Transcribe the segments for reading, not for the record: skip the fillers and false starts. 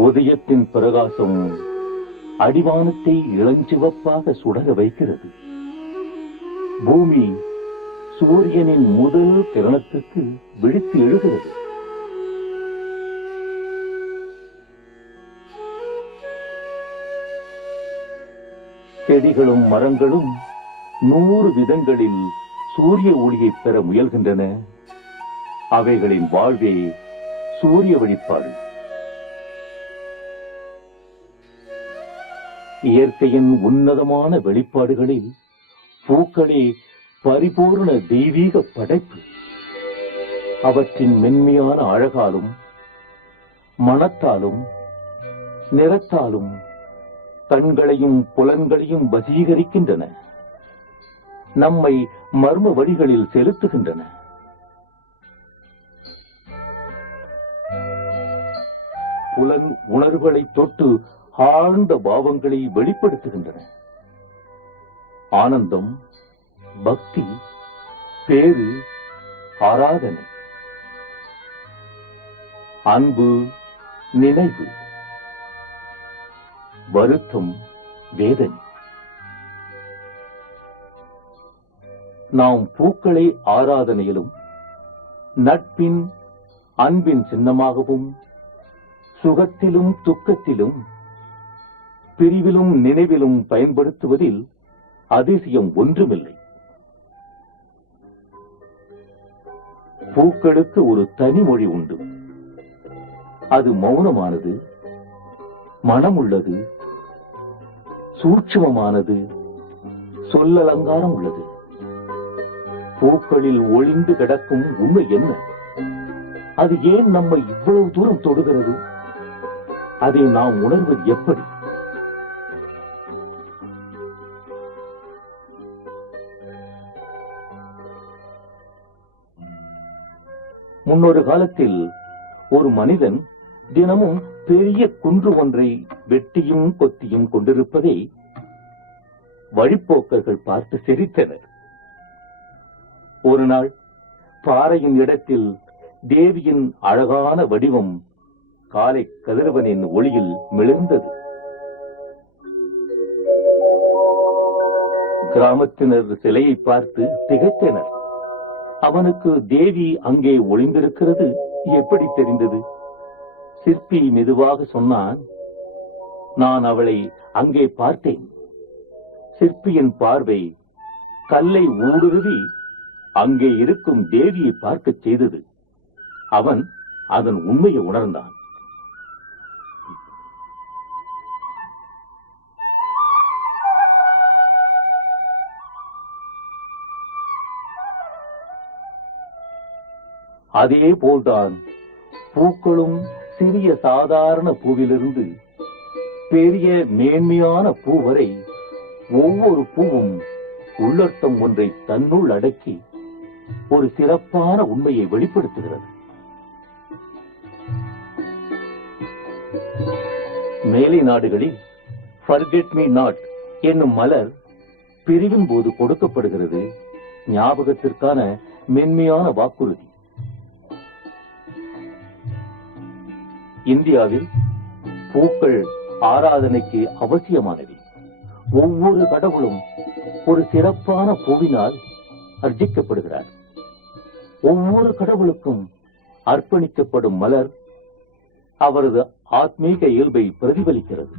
உதயத்தின் பிரகாசம் அடிவானத்தை இளஞ்சிவப்பாக சுடர வைக்கிறது. பூமி சூரியனின் முதல் கிரணத்துக்கு விழித்து எழுகிறது. செடிகளும் மரங்களும் 100 விதங்களில் சூரிய ஒளியை பெற முயல்கின்றன. அவைகளின் வாழ்வே சூரிய வெளிப்பாடு. இயற்கையின் உன்னதமான வெளிப்பாடுகளில் பூக்களே பரிபூர்ண தெய்வீக படைப்பு. அவற்றின் மென்மையான அழகாலும் மணத்தாலும் நிறத்தாலும் கண்களையும் புலன்களையும் வசீகரிக்கின்றன. நம்மை மர்ம வழிகளில் செலுத்துகின்றன. புலன் உணர்வுகளை தொட்டு ஆழ்ந்த பாவங்களை வெளிப்படுத்துகின்றன. ஆனந்தம், பக்தி, பேரு, ஆராதனை, அன்பு, நினைவு, வருத்தம், வேதனை. நாம் பூக்களை ஆராதனையிலும் நட்பின் அன்பின் சின்னமாகவும் சுகத்திலும் துக்கத்திலும் பிரிவிலும் நினைவிலும் பயன்படுத்துவதில் அதிசயம் ஒன்றுமில்லை. பூக்களுக்கு ஒரு தனிமொழி உண்டு. அது மௌனமானது, மனமுள்ளது, சூட்சுமமானது, சொல்லலங்காரம் உள்ளது. பூக்களில் ஒளிந்து கிடக்கும் உண்மை என்ன? அது ஏன் நம்மை இவ்வளவு தூரம் தொடுகிறது? அதை நாம் உணர்வது எப்படி? முன்னொரு காலத்தில் ஒரு மனிதன் தினமும் பெரிய குன்று ஒன்றை வெட்டியும் கொத்தியும் கொண்டிருப்பதை வழிப்போக்கர்கள் பார்த்து சிரித்தனர். ஒரு நாள் பாறையின் இடத்தில் தேவியின் அழகான வடிவம் காலை கதிரவனின் ஒளியில் மிளிர்ந்தது. கிராமத்தினர் சிலையை பார்த்து திகைத்தனர். அவனுக்கு தேவி அங்கே ஒளிந்திருக்கிறது எப்படி தெரிந்தது? சிற்பி மெதுவாக சொன்னான், நான் அவளை அங்கே பார்த்தேன். சிற்பியின் பார்வை கல்லை ஊடுருவி அங்கே இருக்கும் தேவியை பார்க்க செய்தது. அவன் அதன் உண்மையை உணர்ந்தான். அதே போல்தான் பூக்களும் சிறிய சாதாரண பூவிலிருந்து பெரிய மேன்மையான பூ வரை ஒவ்வொரு பூவும் உள்ளர்த்தம் ஒன்றை தன்னுள் அடக்கி ஒரு சிறப்பான உண்மையை வெளிப்படுத்துகிறது. மேலை நாடுகளில் ஃபர்கெட் மீ நாட் என்னும் மலர் பிரிவின் போது கொடுக்கப்படுகிறது. ஞாபகத்திற்கான மென்மையான வாக்குறுதி. இந்தியாவில் பூக்கள் ஆராதனைக்கு அவசியமானவை. ஒவ்வொரு கடவுளும் ஒரு சிறப்பான பூவினால் அர்ச்சிக்கப்படுகிறார். ஒவ்வொரு கடவுளுக்கும் அர்ப்பணிக்கப்படும் மலர் அவரது ஆத்மீக இயல்பை பிரதிபலிக்கிறது.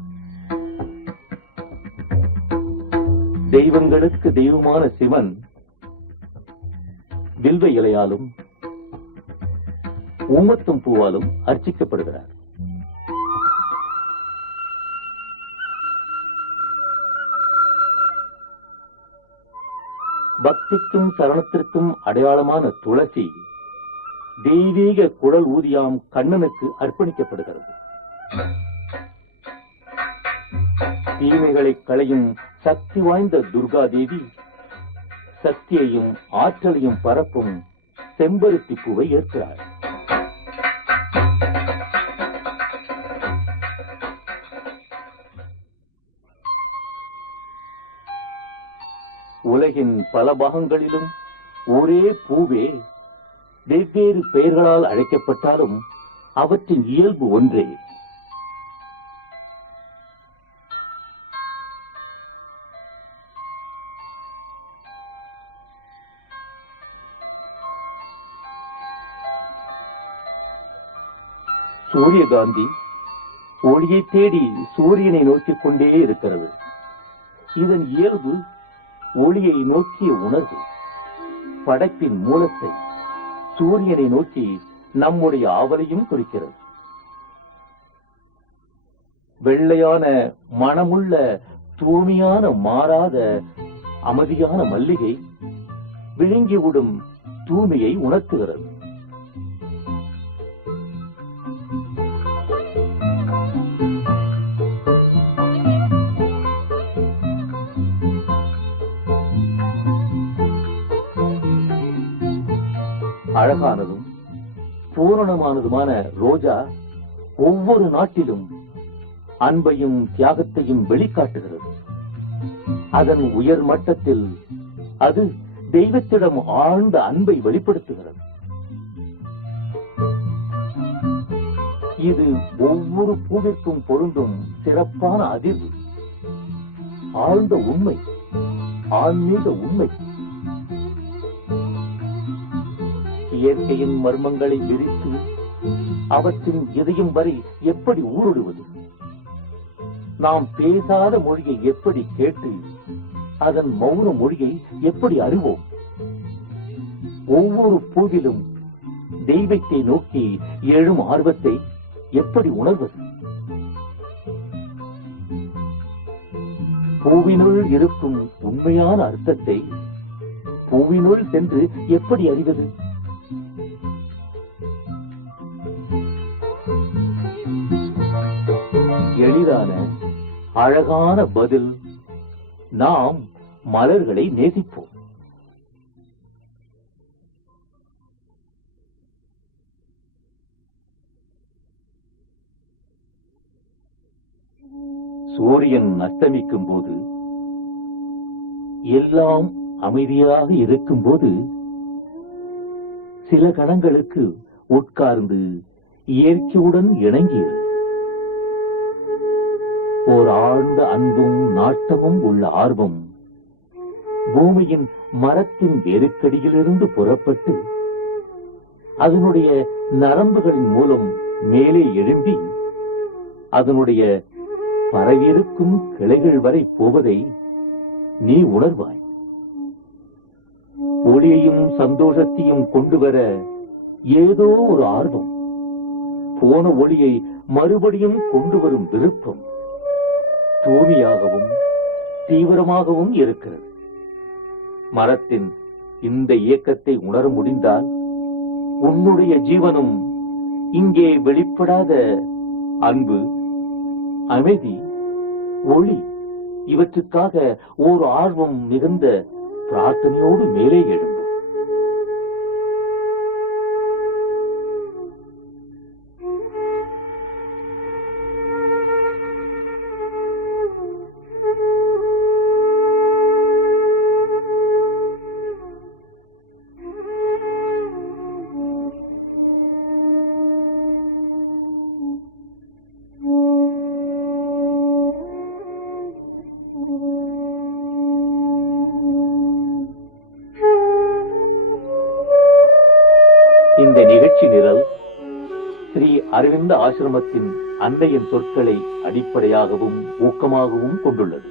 தெய்வங்களுக்கு தெய்வமான சிவன் வில்வ இலையாலும் ஊமத்தம் பூவாலும் அர்ச்சிக்கப்படுகிறார். பக்திக்கும் சரணத்திற்கும் அடையாளமான துளசி தெய்வீக குழல் ஊதியாம் கண்ணனுக்கு அர்ப்பணிக்கப்படுகிறது. தீமைகளை களையும் சக்தி வாய்ந்த துர்கா தேவி சக்தியையும் ஆற்றலையும் பரப்பும் செம்பருத்தி பூவை ஏற்கிறார். உலகின் பல பாகங்களிலும் ஒரே பூவே வெவ்வேறு பெயர்களால் அழைக்கப்பட்டாலும் அவற்றின் இயல்பு ஒன்றே. சூரியகாந்தி ஒளியை தேடி சூரியனை நோக்கிக் கொண்டே இருக்கிறது. இதன் இயல்பு ஒளியை நோக்கிய உணர்வு. படைப்பின் மூலத்தை சூரியனை நோக்கி நம்முடைய ஆவலையும் குறிக்கிறது. வெள்ளையான மனமுள்ள தூய்மையான மாறாத அமைதியான மல்லிகை விழுங்கிவிடும் தூய்மையை உணர்த்துகிறது. அழகானதும் பூரணமானதுமான ரோஜா ஒவ்வொரு நாட்டிலும் அன்பையும் தியாகத்தையும் வெளிக்காட்டுகிறது. அதன் உயர் மட்டத்தில் அது தெய்வத்திடம் ஆழ்ந்த அன்பை வெளிப்படுத்துகிறது. இது ஒவ்வொரு பூவிற்கும் பொருந்தும் சிறப்பான அதிர்வு, ஆழ்ந்த உண்மை, ஆன்மீக உண்மை. இயற்கையின் மர்மங்களை விரித்து அவற்றின் இதயம் வரை எப்படி ஊடுருவது? நாம் பேசாத மொழியை எப்படி கேட்டு அதன் மௌன மொழியை எப்படி அறிவோம்? ஒவ்வொரு பூவிலும் தெய்வத்தை நோக்கி எழும் ஆர்வத்தை எப்படி உணர்வது? பூவினுள் இருக்கும் உண்மையான அர்த்தத்தை பூவினுள் சென்று எப்படி அறிவது? எளிதான அழகான பதில், நாம் மலர்களை நேசிப்போம். சூரியன் அஸ்தமிக்கும் போது, எல்லாம் அமைதியாக இருக்கும் போது, சில கணங்களுக்கு உட்கார்ந்து இயற்கையுடன் இணங்கியது. ஓர் ஆழ்ந்த அன்பும் நாட்டமும் உள்ள ஆர்வம் பூமியின் மரத்தின் வேருக்கடியிலிருந்து புறப்பட்டு அதனுடைய நரம்புகளின் மூலம் மேலே எழும்பி அதனுடைய பரவியிருக்கும் கிளைகள் வரை போவதை நீ உணர்வாய். ஒளியையும் சந்தோஷத்தையும் கொண்டு வர ஏதோ ஒரு ஆர்வம், போன ஒளியை மறுபடியும் கொண்டு வரும் விருப்பம் தூய்மையாகவும் தீவிரமாகவும் இருக்கிறது. மரத்தின் இந்த இயக்கத்தை உணர முடிந்தால் உன்னுடைய ஜீவனும் இங்கே வெளிப்படாத அன்பு, அமைதி, ஒளி இவற்றுக்காக ஓர் ஆர்வம் மிகுந்த பிரார்த்தனையோடு மேலே எழும்பும். இந்த நிகழ்ச்சி நிரல் ஸ்ரீ அரவிந்த ஆசிரமத்தின் அன்னையின் சொற்களை அடிப்படையாகவும் ஊக்கமாகவும் கொண்டுள்ளது.